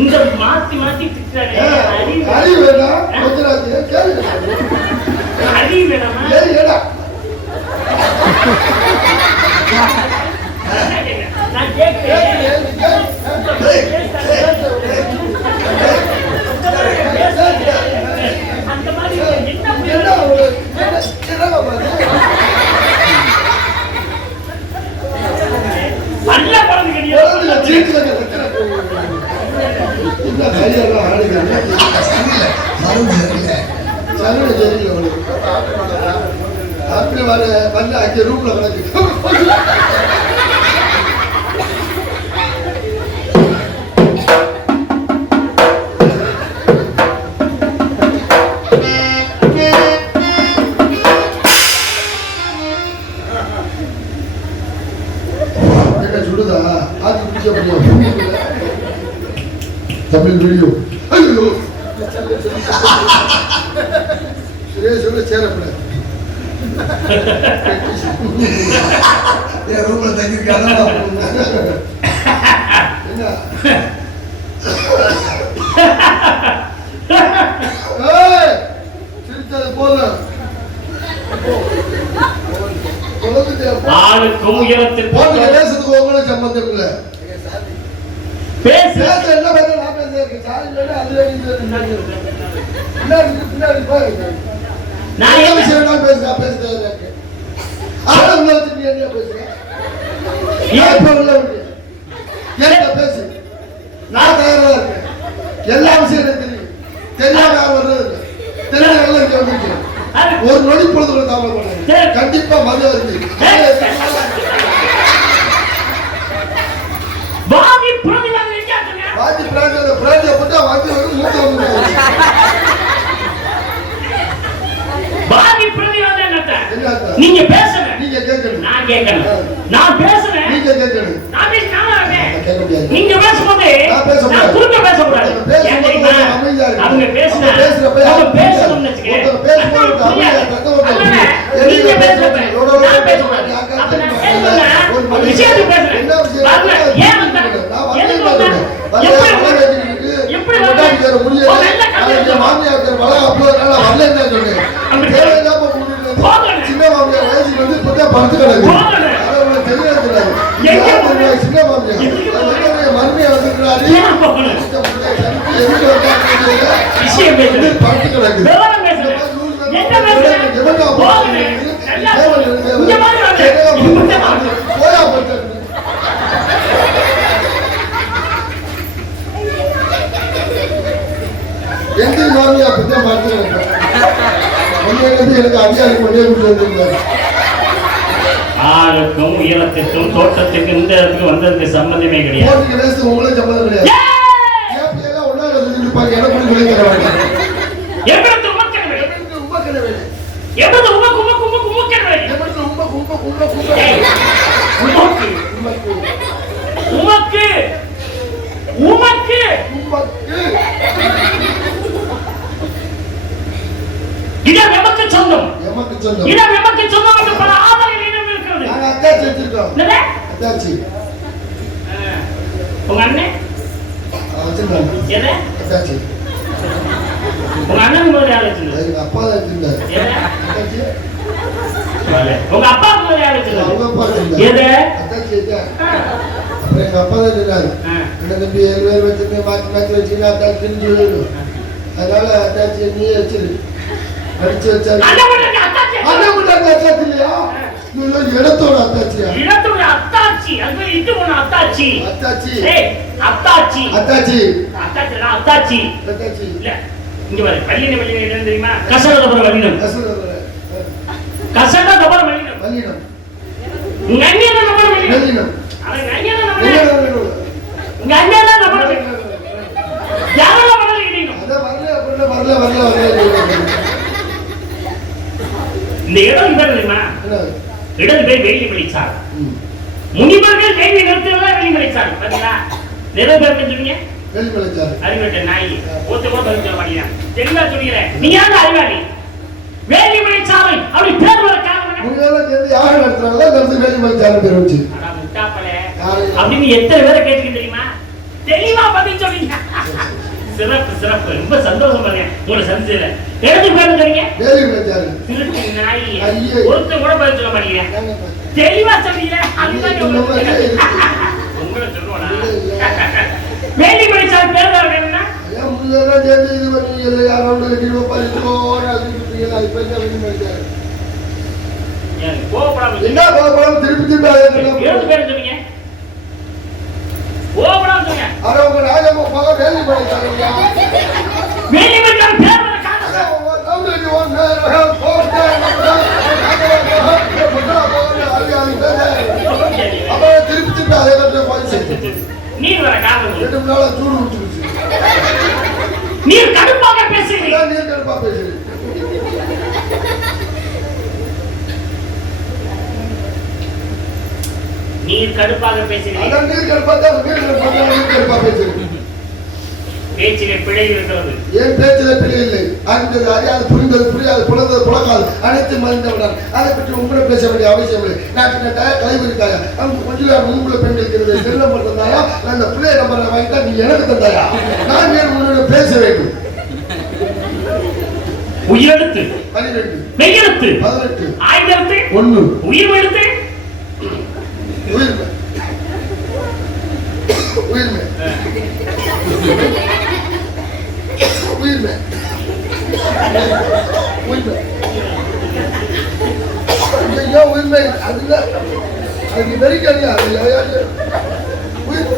இந்த மாத்தி மாத்தி அங்கே ரூம்ல கிடக்கு சுடுதா ஆத்தி பிடிக்க முடியும் தமிழ் வீடியோ ஐயோ சுரேஷோட சேரப்படாது ரூம்ல தங்கியிருக்காங்க சிரிச்சது போதும் பேசுறதுக்கு உங்களுக்கு சம்பந்தம் இல்ல பேச என்ன பேச நான் பேசுறேன் பின்னாடி போய் நான் என்ன விஷயம் பேசுறேன் பேசு நான் தயாரா இருக்கேன் எல்லா விஷயம் எனக்கு தெரியும் தெரியாம வர்றது தெரியாத ஒரு நொடி பொழுது தாமரை பண்ண கண்டிப்பா மது வருது வாதி பிராந்திய போட்டா வாதி வந்து மூத்த வாதி பிரதிவாதம் நீங்க பேசுங்க, நீங்க கேட்கணும், நான் கேட்கணும். நான் பேசுறேன், நீங்க கேட்கணும். நான் பேசினா நீங்க பேசும்போது நான் குறுக்க பேசக்கூடாது. அவங்க பேசுனா அவங்க பேசணும்னு வச்சுக்கோங்க. நீங்க பேசுறப்ப நான் பேசக்கூடாது. அப்ப நான் பேசுறேன் ஒரு விஷயத்தை பேசுறேன். ஏன் வந்தாங்க? எதுக்கு வந்தாங்க? எப்படி வந்தாங்க? முடியல. மாமியார் வள அப்போதால வரலன்னு சொன்னேன். தேவையில்லாம சின்ன மாமியார் வயசுக்கு வந்து இப்பதான் படுத்து கிடக்கு. அதை தெரியாது. சின்ன மாமியார் மருமையா வந்துக்கிறாரு. படுத்து கிடக்கு. எந்த மாமியா அப்பதான் படுத்து கிடக்கு. எனக்கு அதிகாரி கொண்டே கொடுத்து ஆளுக்கும் உயரத்திற்கும் தோட்டத்துக்கும் இந்த இடத்துக்கு வந்ததுக்கு சம்பந்தமே கிடையாது. உங்களுக்கு சம்பந்தம் கிடையாது. இடம் எமக்கு சொந்தம், இடம் எமக்கு சொந்தம் என்று பல ஆதாரங்கள் இடம் இருக்கிறது. நாங்க அத்தாச்சி வச்சிருக்கோம். என்னது அத்தாச்சி? உங்க அண்ணன் வச்சிருக்காங்க. எது அத்தாச்சி? உங்க அண்ணன் முதல்ல யார் வச்சிருந்தாரு? எங்க அப்பா தான் வச்சிருந்தாரு. எது அத்தாச்சி? உங்க அப்பா முதல்ல யார் வச்சிருந்தாரு? அவங்க அப்பா வச்சிருந்தாரு. எது அத்தாச்சி தான். அப்புறம் எங்க அப்பா தான் இருந்தாரு. என்ன தம்பி 7 பேர் வச்சிருந்தேன், மாத்தி மாத்தி வச்சிருந்தேன் அத்தாச்சின்னு சொல்லிடும். அதனால அத்தாச்சி நீயே வச்சிரு. அடிச்சு வச்சாரு. இடத்தோட அத்தாச்சியா? இடத்தோட அத்தாச்சி. அது இது ஒண்ணு அத்தாச்சி. அத்தாச்சி. ஏய் அத்தாச்சி. அத்தாச்சி. அத்தாச்சி நான் அத்தாச்சி. அத்தாச்சி. இல்ல இங்க பாரு வல்லின என்ன தெரியுமா? கசடதபர வல்லினம். கசடதபர வல்லினம். வல்லினம். நன்னியன நபர வல்லினம். வல்லினம். அவன் நன்னியன நபர. நன்னியன நபர வல்லினம். யாரல வல்லினம்? அத இந்த இடம் பேர் தெரியுமா? இடம் பேர் வேலிமலை சாலை. முனிவர்கள் வேலி நிறுத்தலாம் வேலிமலை சாலை. பாத்தீங்களா? நிறைய பேர் சொல்லுங்க வேலிமலை சாலை. அறிவட்ட நாய் ஒத்த கூட பதில் சொல்ல மாட்டீங்க. தெளிவா சொல்லிக்கிறேன். நீ யாரு அறிவாளி? வேலிமலை சாலை அப்படி பேர் வர காரணம் முனிவர்கள் சேர்ந்து யாரு நடத்துறாங்களோ அந்த வேலிமலை சாலை பேர் வச்சு. ஆனா முட்டாப்பளே அப்படின்னு எத்தனை பேரை கேட்டுக்க தெரியுமா? தெளிவா பதில் சொல்றீங்க. சிறப்பு சிறப்பு. ரொம்ப சந்தோஷம் பாருங்க உங்களை சந்திச்சதுல. எழுதி பேர் சொல்றீங்க வேலிமலை சாலை. திருட்டு நாய் ஒருத்த கூட பதில் சொல்ல மாட்டீங்க. தெளிவா சொல்றீங்க. அதுதான் உங்களை சொல்லுவானா? வேலிமலை சாலை பேர் வர வேணும்னா முனிவர்கள் சேர்ந்து இது பண்ணி யாரோட கீழே பதினோரு அது பேர் வேலிமலை சாலை. என்ன கோபப்படாம திருப்பி எழுதி பேர் சொன்னீங்க. கோபப்படாம சொன்னீங்க. அரை உங்க நாயகம் போக வேலிமலை சாலையா? வேலிமலை சாலை பேர் வர காரணம் திருப்பி அதே நீர் வர காரணம் 2 நாளா சூடு விட்டுருச்சு. நீர் கடுப்பாக பேசுறீங்க. நீர் கடுப்பா பேசுறீங்க. நீர் கடுப்பாக பேசுறீங்க. அதான் நீர் கடுப்பா பேசுறீங்க. பேச்சிலே பிழை இருக்கிறது. ஏன் பேச்சிலே பிழை இல்லை? அறிந்தது அறியாது, புரிந்தது புரியாது, புலந்தது புலக்காது, அனைத்து மறைந்தவனான். அதை பற்றி உங்களை பேச வேண்டிய அவசியம் இல்லை. நான் கிட்டாயா கலைவரிக்காயா அவங்க கொஞ்ச நேரம் உங்களை பெண்களுக்கு செல்ல மட்டும் தந்தாயா? அந்த பிள்ளைய நம்பரை வாங்கிட்டா நீ எனக்கு தந்தாயா? நான் ஏன் உங்களோட பேச வேண்டும்? உயிரெழுத்து 12 மெய்யெழுத்து 18 ஆயிரத்து 1 உயிர் எழுத்து உயிர்மை உயிர்மை உயிர்மை உயிர்மை ஐயோ உயிர்மை அதுல அது வெறிக்கடியா உயிர்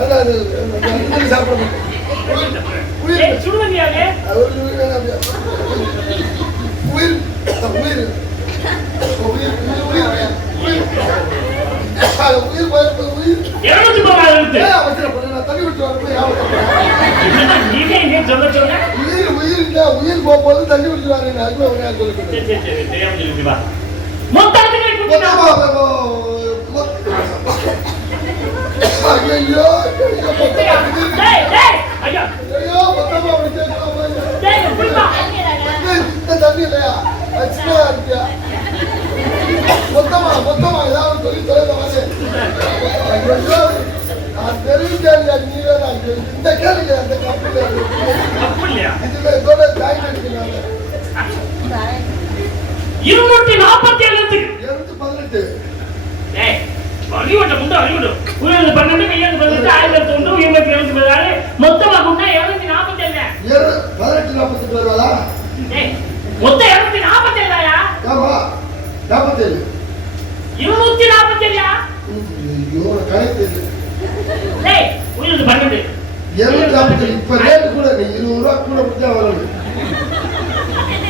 அதான் அது சாப்பிடணும் உயிர் சுடுவதியாவே உயிர் உயிர் உயிர் உயிர் 216 எழுத்து. தண்ணி விட்டு உயிர் போகும்போது தண்ணி விட்டுவாரு ஐயோ தண்ணி இல்லையா இருக்கியா மொத்தமா மொத்தமா ஏதாவது சொல்லி தொலைந்த தெரிவிக்க நீ இந்த கேள்வி அந்த இதுல இதோட ஜாயின் அடிக்கிறாங்க 247 218 அறிவட்டம் உண்டு அறிவட்டம் 12 18 276 மொத்தமா குண்டா 247 18 வருவாளா மொத்தம் 247 ஆமா 47 247 ஐயோ கரெக்ட் டேய் 12 247 இப்ப ரேட் கூட நீ 20 ரூபாய் கூட கொடுத்தா வரணும்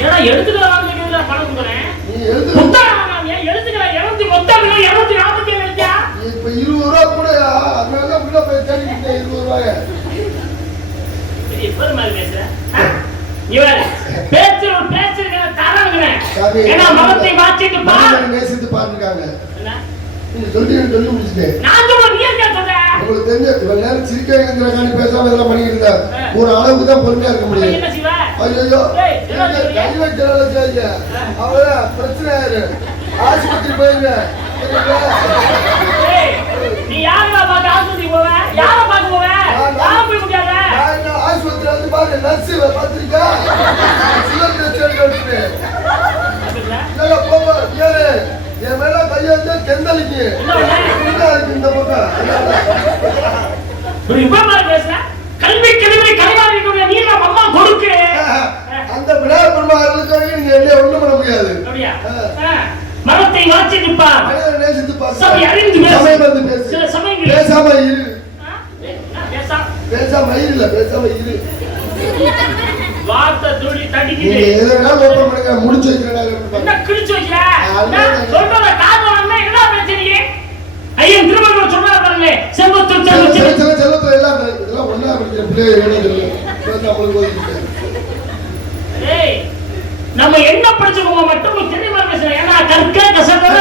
ஏன்னா எடுத்துட்டு வாங்குறதுல பணம் கொடுறேன் நீ எழுது மொத்தம் எழுத்துக்கற 200 மொத்தம் 247 எழுதியா இப்ப 20 ரூபாய் கூட அதனால தான் உள்ள போய் தேடிட்டே 20 ரூபாய் இது எப்ப மாதிரி பேசுற இவர் பேச்சுற தரங்கனே ஏன்னா மகத்தை வாச்சிட்டு பாரு நேசித்து பாருங்க என்ன நீ சொல்லி முடிச்சிட்டேன் நான் சொல்ற நீ என்ன சொல்ற உங்களுக்கு தெரிஞ்ச இவ்வளவு நேரம் சிரிக்கிறங்கிற காணி பேசாம இதெல்லாம் பண்ணிட்டு இருந்தா ஒரு அளவுக்கு தான் பொறுமையா இருக்க முடியும் என்ன சிவா ஐயோ கையில ஜெனரல் அவள பிரச்சனை ஆயிரு ஆஸ்பத்திரி போயிருங்க நீ யாரா பாக்க ஆஸ்பத்திரி போவ யார பாக்க போவ யார போய் முடியாத நான் ஆஸ்பத்திரி வந்து பாரு நர்ஸ் பாத்திருக்கா சிலர் சேர்ந்து இல்ல போவ ஏறு என் மேல கையெழுத்து கெந்தலிக்கு இந்த பக்கம் ஒரு இவ்வளவு பேசுற கல்வி கிழமை கலைவாரிகளுடைய நீர் அம்மா கொடுக்கு அந்த விநாயகர் பெருமாளுக்கு நீங்க என்ன ஒண்ணும் பண்ண முடியாது அப்படியா மரத்தை வாச்சி நிப்பார் நேசித்து பாரு சபை அறிந்து பேசு சில சமயங்கள் பேசாம இரு பேசாம இரு வார்த்தை துளி தடிக்குது நீங்க எதனா ஓபன் பண்ணுங்க முடிச்சு வைக்கிறேன் என்ன கிழிச்சு வைக்கிற சொல்றத காதுல என்ன பேசுறீங்க ஐயன் திருமணம் சொல்றா பாருங்க செம்பத்தூர் செல்லத்துல எல்லாம் இதெல்லாம் ஒண்ணா படிக்கிற பிள்ளை எழுதுறது நம்மளுக்கு ஓதிட்டு ஏய் நம்ம என்ன படிச்சவங்க மட்டும் தெளிவா பேசுறேன். ஏன்னா கற்க கசடோட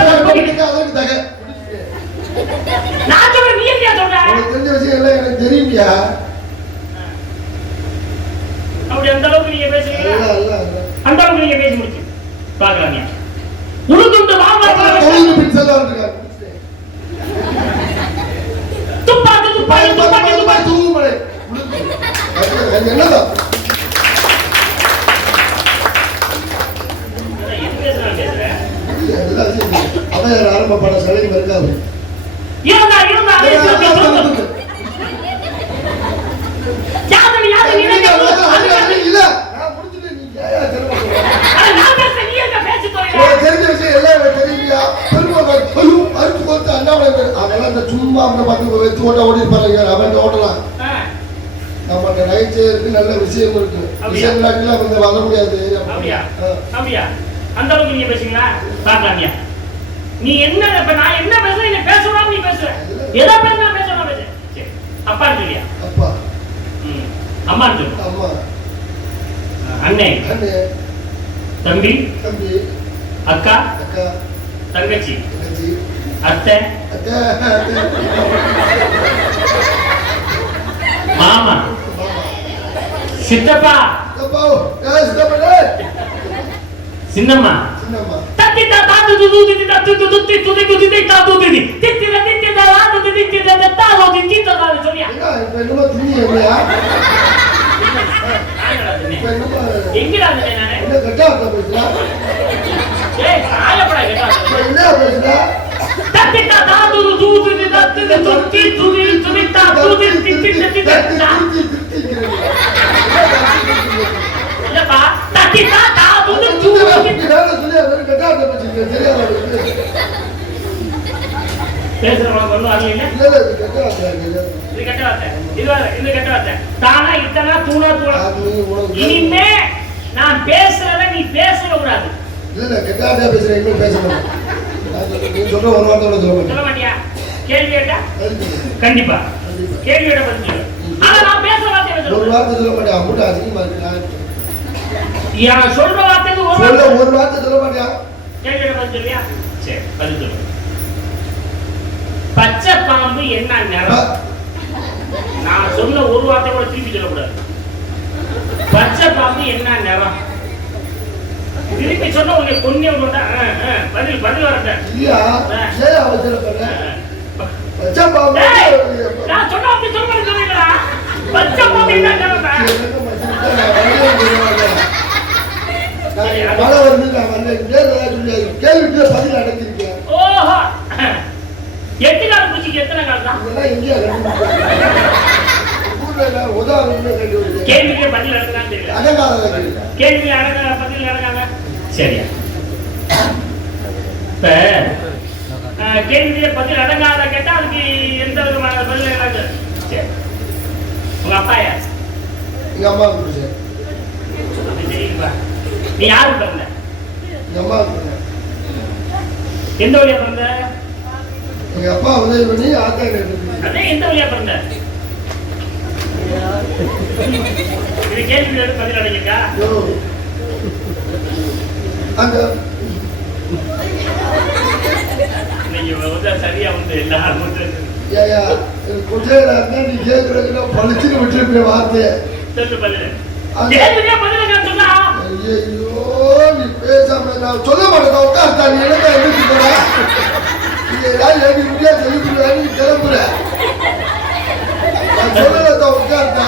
நான் சொல்றேன், நீ என்ன சொல்ற? உனக்கு தெரிஞ்ச விஷயம் எல்லாம் எனக்கு தெரியுமியா. அப்படி அந்த அளவுக்கு நீங்க பேசுறீங்களா? அந்த அளவுக்கு நீங்க பேசி முடிச்சு பாக்கலாங்க. உருதுண்டு வாங்க பின்சல்ல துப்பாக்கி துப்பாக்கி துப்பாக்கி துப்பாக்கி தூமலை என்னடா அதான் ஆரம்ப பட சலைக்கு இருக்காது. இருந்தா தெரிஞ்ச விஷயம் எல்லாம் தெரியுமியா. அறுத்து கொடுத்து அண்ணாமலை அவெல்லாம் இந்த சும்மா அவங்க பார்த்து வெத்து ஓட்ட ஓடி இருப்பாங்க. அவன் ஓட்டலாம் நம்மகிட்ட நகைச்சு இருக்கு, நல்ல விஷயம் இருக்கு. விஷயம் இல்லாட்டிலாம் அவங்க வர முடியாது. அப்படியா? அந்த அளவுக்கு நீங்க பேசுறீங்களா? பாக்கலாமியா. நீ என்ன இப்ப நான் என்ன பேசுறேன், நீ பேசலாம், நீ பேசுற எதா பேசுறா பேசலாம் பேசு. சரி, அப்பா சொல்லியா? அப்பா. அம்மா சொல்லு. அம்மா. அண்ணே. அண்ணே. தம்பி. தம்பி. அக்கா. அக்கா. தங்கச்சி. தங்கச்சி. அத்தை. அத்தை. மாமா. சித்தப்பா. சித்தப்பா. சித்தப்பா. சின்னம்மா. சின்னம்மா. தத்திட்ட தாத்து துது தத்து துதி துதி துதி தாத்து துதி தித்திர தித்திர தாத்து துதி தித்திர தாலோ தித்திர தாலோ சொல்லியா? இப்ப என்னமா துணியா? எங்கடா இருந்தே நானே? என்ன கட்டா பேசுறா? ஏய் ஆயப்படா கேட்டா. என்ன பேசுறா? தத்திட்ட தாத்து துது தத்து துதி துதி துதி தாத்து துதி தித்திர தித்திர இல்லப்பா தத்திட்ட தாத்து துது பேசுறவங்க ஒன்றும் அறியல. இது கெட்ட வார்த்தை. இது கெட்ட வார்த்தை. தானா இத்தனா தூணா தூணா. இனிமே நான் பேசுறத நீ பேசவே கூடாது. இல்ல கெட்டாதா பேசுறேன், இன்னும் பேச மாட்டேன். நீ சொல்ற ஒரு வார்த்தை சொல்ல மாட்டியா? கேள்வி கேட்டா கண்டிப்பா கேள்வி கேட்ட பதில் சொல்லு. ஆனா நான் பேசுற வார்த்தை பேச ஒரு வார்த்தை சொல்ல மாட்டேன். அம்முட்ட அதிகமா இருக்கு. நான் சொல்ற வார்த்தைக்கு ஒரு வார்த்தை சொல்ல மாட்டியா? கேள்வி கேட்ட பதில் சொல்லியா? சரி பதில் சொல்லு. பச்சை பாம்பு என்ன நிறம்? நான் சொன்ன ஒரு வார்த்தை கூட திருப்பி சொல்லக்கூடாது. பச்சை பாம்பு என்ன நிறம்? திருப்பி சொன்ன உன்னை பொண்ணே பதில் பதில் வரட்ட. இல்லையா? ஏன் அவசரப்பட? பச்சை பாம்பு நான் சொன்ன அப்படி சொல்லுங்களா? பச்சை பாம்பு என்ன நிறம்? மழை வந்து நான் வந்தேன். கேள்விக்கு பதில் அடைஞ்சிருக்கேன். ஓஹோ, எட்டு கால பூச்சிக்கு எத்தனை கால் தான்? கேள்விக்கு பதில் அடங்கான்னு தெரியல. கேள்வி அடங்க பதில் அடங்காங்க. சரியா? இப்ப கேள்வியில பதில் அடங்காத கேட்டா அதுக்கு எந்த விதமான பதில் அடங்காது. சரி, உங்க அப்பா யார்? எங்க அம்மா. தெரியுமா? நீ யாரு பிறந்த? எங்க அம்மா. எந்த வழியா பிறந்த? எங்க அப்பா உதவி பண்ணி ஆத்தா அதே எந்த வழியா பிறந்த? இது கேள்வி பதில் அடைஞ்சிருக்கா? அந்த நீங்க வந்து சரியா வந்து எல்லாரும் கொஞ்சம் நீ கேட்கறதுன்னா பழிச்சுன்னு விட்டுருப்பேன் வார்த்தையை. சொல்லு பதில். கேள்விக்கே பதில் சொன்னா ஐயோ நீ பேசாம நான் சொல்ல மாட்டேன். உட்கார்த்தா நீ என்ன எழுதி போற? ஏதாவது எழுதி முடியாது எழுதி நீ கிளம்புற. நான் சொல்லல உட்கார்த்தா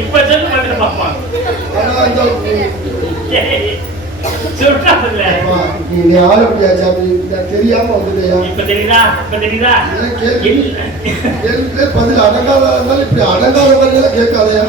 இப்ப சொல்லு பதில் பாப்பா. நீ ஆரம்பிச்சா தெரியாம வந்துலையா? இப்ப தெரியுதா? இப்ப தெரியுதா? பதில் அடங்காத இருந்தாலும் இப்படி அடங்காத கேட்காதயா?